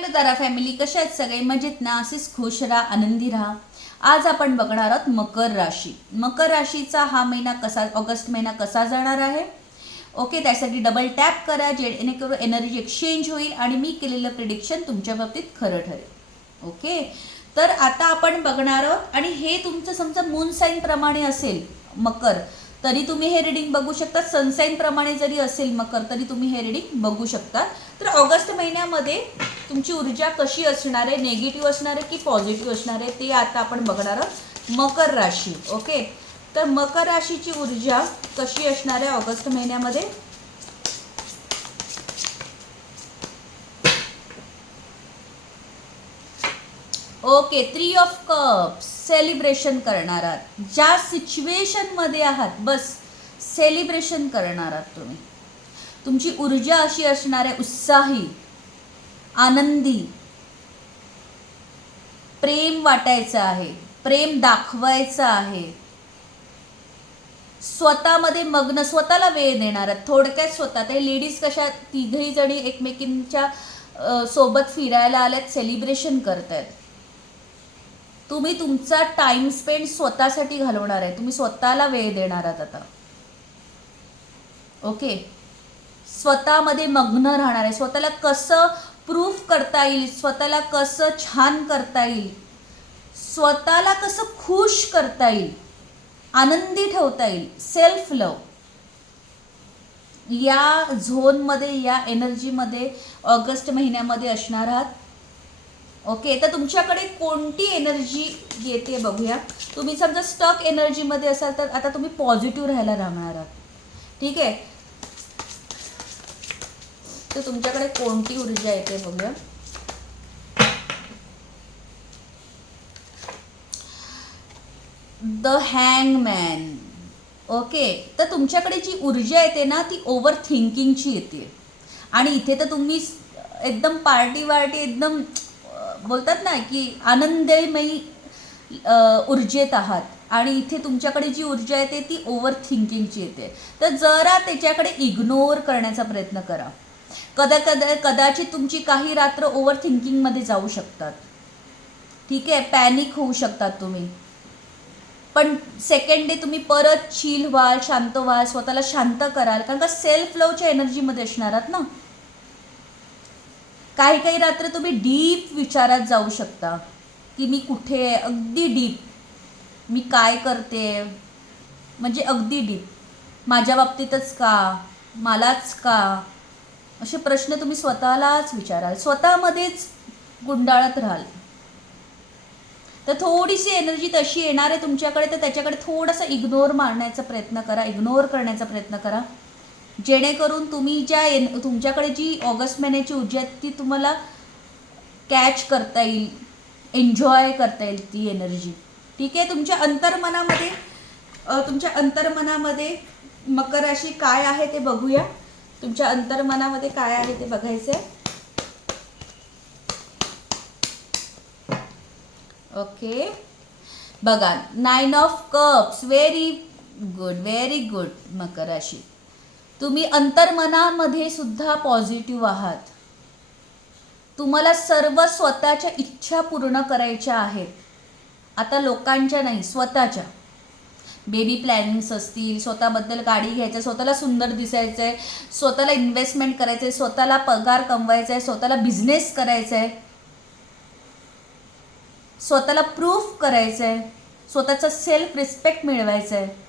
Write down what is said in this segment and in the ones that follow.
Hello दारा family, कशा आहेत सगळे? मजेत ना? असेच खुश राहा, आनंदी राहा. आज आपण बघणार आहोत मकर राशी. मकर राशीचा हा महिना कसा, ऑगस्ट महिना कसा जाणार आहे. ओके, त्यासाठी डबल टॅप करा जेणेकरून एनर्जी एक्सचेंज होईल आणि मी केलेलं प्रिडिक्शन तुमच्या बाबतीत खरं ठरेल. ओके, तर आता आपण बघणार आहोत आणि हे तुमचं समजा मून साईन प्रमाणे असेल मकर, तरी तुम्ही हे रिडिंग बघू शकता. सनसाईन प्रमाणे जरी असेल मकर, तरी तुम्ही हे रिडिंग बघू शकता. तर ऑगस्ट महिन्यामध्ये तुमची ऊर्जा कशी असणार आहे, नेगेटिव्ह असणार आहे की पॉझिटिव्ह असणार आहे, ते आता आपण बघणार आहोत. मकर राशी. ओके, तर मकर राशीची ऊर्जा कशी असणार आहे ऑगस्ट महिन्यामध्ये. Okay, 3 of cups. सेलिब्रेशन करणार आहात. ज्या सिच्युएशनमध्ये आहात बस सेलिब्रेशन करणार आहात तुम्ही. तुमची ऊर्जा अशी असणार आहे, उत्साही, आनंदी. प्रेम वाटायचं आहे, प्रेम दाखवायचं आहे. स्वतःमध्ये मग्न, स्वतःला वेळ देणार आहेत. थोडक्यात स्वतः, ते लेडीज कशा तिघही जणी एकमेकींच्या सोबत फिरायला आल्यात, सेलिब्रेशन करतायत. तुम्ही तुमचा टाइम स्पेंड स्वतःसाठी घालवणार आहे. तुम्ही स्वतःला वेळ देणार आहात आता. ओके, स्वतःमध्ये मग्न राहणार आहे. स्वतःला कसं प्रूफ करता येईल, स्वतःला कसं छान करता येईल, स्वतःला कसं खुश करता येईल, आनंदी ठेवता येईल, सेल्फ लव, या झोनमध्ये, या एनर्जीमध्ये ऑगस्ट महिन्यामध्ये असणार आहात. ओके, तर तुमच्याकडे कोणती एनर्जी येते बघूया. तुम्ही समजा स्टक एनर्जीमध्ये असाल तर आता तुम्ही पॉझिटिव्ह राहायला राहणार आहात. ठीक आहे, तर तुमच्याकडे कोणती ऊर्जा येते बघूया. द हँगमॅन. ओके, तर तुमच्याकडे जी ऊर्जा येते ना, ती ओव्हर थिंकिंगची येते. आणि इथे तर तुम्ही एकदम पार्टी वार्टी, एकदम बोलतात ना की आनंदमयी ऊर्जेत आहात. आणि इथे तुमच्याकडे जी ऊर्जा येते ती ओव्हर थिंकिंगची येते. तर जरा त्याच्याकडे इग्नोर करण्याचा प्रयत्न करा. कदाचित तुमची काही रात्र ओव्हर थिंकिंगमध्ये जाऊ शकतात. ठीक आहे, पॅनिक होऊ शकतात तुम्ही. पण सेकंड डे तुम्ही परत चिल व्हाल, शांत व्हाल, स्वतःला शांत कराल, कारण का सेल्फ लवच्या एनर्जीमध्ये असणार आहात ना. काही काही रात्र तुम्ही डीप विचारात जाऊ शकता की मी कुठे आहे, अगदी डीप. मी काय करते, म्हणजे अगदी डीप. माझ्या बाबतीतच का, मलाच का, असे प्रश्न तुम्ही स्वतःलाच विचाराल, स्वतःमध्येच गुंडाळत राहाल. तर थोडीशी एनर्जी तशी येणार आहे तुमच्याकडे, तर त्याच्याकडे थोडासा इग्नोर मारण्याचा प्रयत्न करा, इग्नोर करण्याचा प्रयत्न करा, जेणेकरून तुम्ही तुमच्याकडे जी ऑगस्ट महिन्याची ऊर्जा आहे ती तुम्हाला कॅच करता येईल, एन्जॉय करता येईल ती एनर्जी. ठीक आहे, तुमच्या अंतर्मनामध्ये मकर राशी काय आहे ते बघूया. तुमच्या अंतर्मनामध्ये काय आहे ते बघायचं आहे. ओके, बघा, 9 of cups. Very good, very good मकर राशी. तुम्ही अंतर्मनामध्ये सुद्धा पॉझिटिव्ह आहात. तुम्हाला सर्व स्वतःच्या इच्छा पूर्ण करायच्या आहेत. आता लोकांच्या नाही, स्वतःच्या. बेबी प्लॅनिंग्स असतील, स्वतःबद्दल गाडी घ्यायचं, स्वतःला सुंदर दिसायचं आहे, स्वतःला इन्व्हेस्टमेंट करायचं आहे, स्वतःला पगार कमवायचा आहे, स्वतःला बिझनेस करायचा आहे, स्वतःला प्रूफ करायचं आहे, स्वतःचा सेल्फ रिस्पेक्ट मिळवायचं आहे.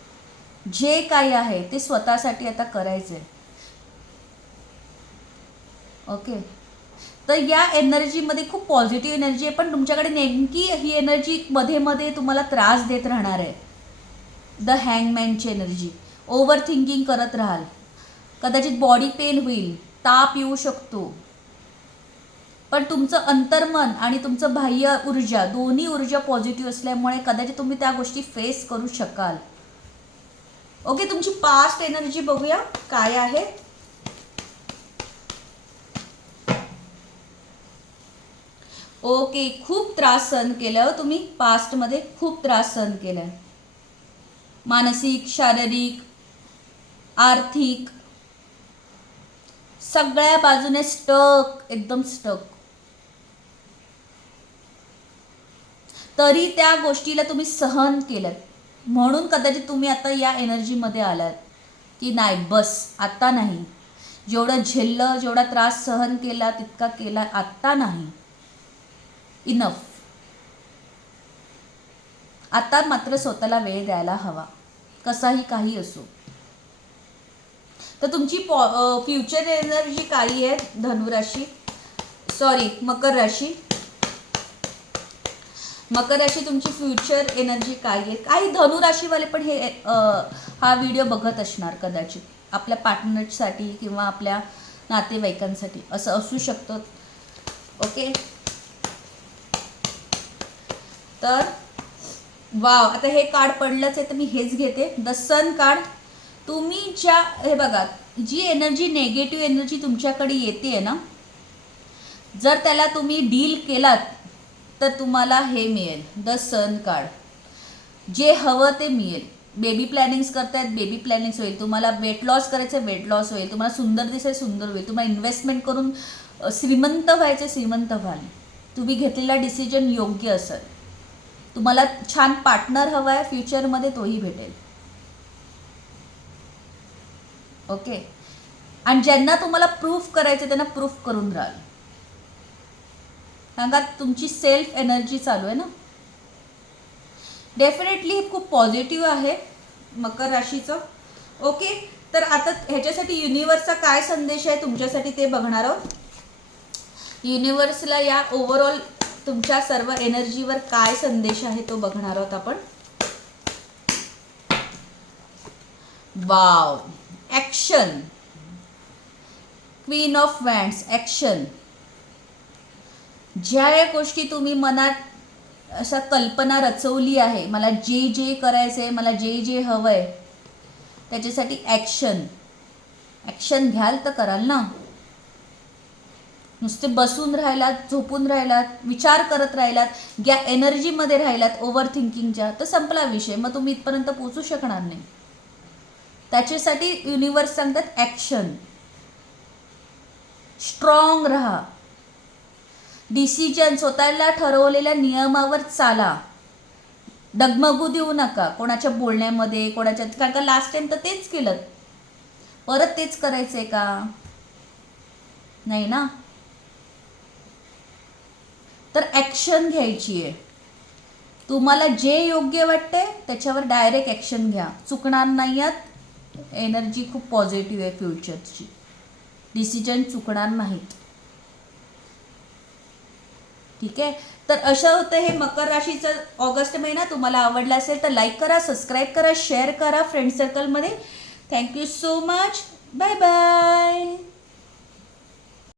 जे काही आहे ते स्वतःसाठी आता करायचं आहे. ओके, तर या एनर्जीमध्ये खूप पॉझिटिव्ह एनर्जी आहे, पण तुमच्याकडे नेमकी ही एनर्जी मध्ये मध्ये तुम्हाला त्रास देत राहणार आहे. द हँगमॅनची एनर्जी. ओव्हर थिंकिंग करत राहाल, कदाचित बॉडी पेन होईल, ताप येऊ शकतो. पण तुमचं अंतर्मन आणि तुमचं बाह्य ऊर्जा, दोन्ही ऊर्जा पॉझिटिव्ह असल्यामुळे कदाचित तुम्ही त्या गोष्टी फेस करू शकाल. ओके, तुमची पास्ट एनर्जी बघूया काय आहे. ओके, खूप त्रास सहन केला तुम्ही पास्टमध्ये, खूप त्रास सहन केलाय. मानसिक, शारीरिक, आर्थिक, सगळ्या बाजूने स्टक, एकदम स्टक. तरी त्या गोष्टीला तुम्ही सहन केलं, म्हणून कदाचित तुम्ही आता या एनर्जीमध्ये आलात की नाही बस आता नाही, जेवढं झेललं, जेवढा त्रास सहन केला तितका केला, आत्ता नाही, इनफ. आता मात्र स्वतःला वेळ द्यायला हवा, कसाही काही असो. तर तुमची फ्युचर एनर्जी काही आहे धनुराशी, सॉरी मकर राशी. मकर राशी तुमची फ्युचर एनर्जी काय आहे. काही धनुराशीवाले पण हे हा व्हिडिओ बघत असणार कदाचित, आपल्या पार्टनरसाठी किंवा आपल्या नातेवाईकांसाठी असं असू शकतं. ओके, तर वाव, आता हे कार्ड पडलंच आहे तर मी हेच घेते, द सन कार्ड. तुम्ही ज्या, हे बघा, जी एनर्जी नेगेटिव्ह एनर्जी तुमच्याकडे येते ना, जर त्याला तुम्ही डील केलात तर तुम्हाला हे मिळेल, द सन कार्ड. जे हवं ते मिळेल. बेबी प्लॅनिंग्स करतायत, बेबी प्लॅनिंग्स होईल. तुम्हाला वेट लॉस करायचं, वेट लॉस होईल. तुम्हाला सुंदर दिसायचं, सुंदर होईल. तुम्हाला इन्व्हेस्टमेंट करून श्रीमंत व्हायचे, श्रीमंत व्हाल. तुम्ही घेतलेला डिसिजन योग्य असेल. तुम्हाला छान पार्टनर हवा आहे फ्युचरमध्ये, तोही भेटेल. ओके, आणि ज्यांना तुम्हाला प्रूफ करायचं त्यांना प्रूफ करून राहाल. सांगा, तुमची सेल्फ एनर्जी चालू आहे ना, डेफिनेटली खूप पॉझिटिव्ह आहे मकर राशीचं. ओके, तर आता ह्याच्यासाठी युनिवर्सचा काय संदेश आहे तुमच्यासाठी ते बघणार आहोत. युनिवर्सला या ओव्हरऑल तुमच्या सर्व एनर्जीवर काय संदेश आहे तो बघणार आहोत आपण. Wow, action, queen of wands, action. ज्या गोष्टी तुम्ही मनात अशा कल्पना रचवली आहे, मला जे जे करायचं आहे, मला जे जे हवं आहे, त्याच्यासाठी ॲक्शन. ॲक्शन घ्याल तर कराल ना. नुसते बसून राहिलात, झोपून राहिलात, विचार करत राहिलात, या एनर्जीमध्ये राहिलात ओव्हर थिंकिंगच्या, तर संपला विषय. मग तुम्ही इथपर्यंत पोहोचू शकणार नाही. त्याच्यासाठी युनिवर्स सांगतात ॲक्शन. स्ट्रॉंग राहा, डिसिजन, स्वतःला ठरवलेल्या नियमावर चाला, डगमगू देऊ नका कोणाच्या बोलण्यामध्ये, कोणाच्या, कारण का लास्ट टाइम तर तेच केलं, परत तेच करायचंय का, नाही ना. तर ॲक्शन घ्यायची आहे. तुम्हाला जे योग्य वाटते त्याच्यावर डायरेक्ट ॲक्शन घ्या, चुकणार नाही आहात. एनर्जी खूप पॉझिटिव्ह आहे फ्युचरची, डिसिजन चुकणार नाहीत. ठीक आहे, तर असं होतं हे मकर राशीचं ऑगस्ट महिना. तुम्हाला आवडला असेल तर लाईक करा, सबस्क्राईब करा, शेअर करा फ्रेंड सर्कलमध्ये. Thank you so much, bye bye.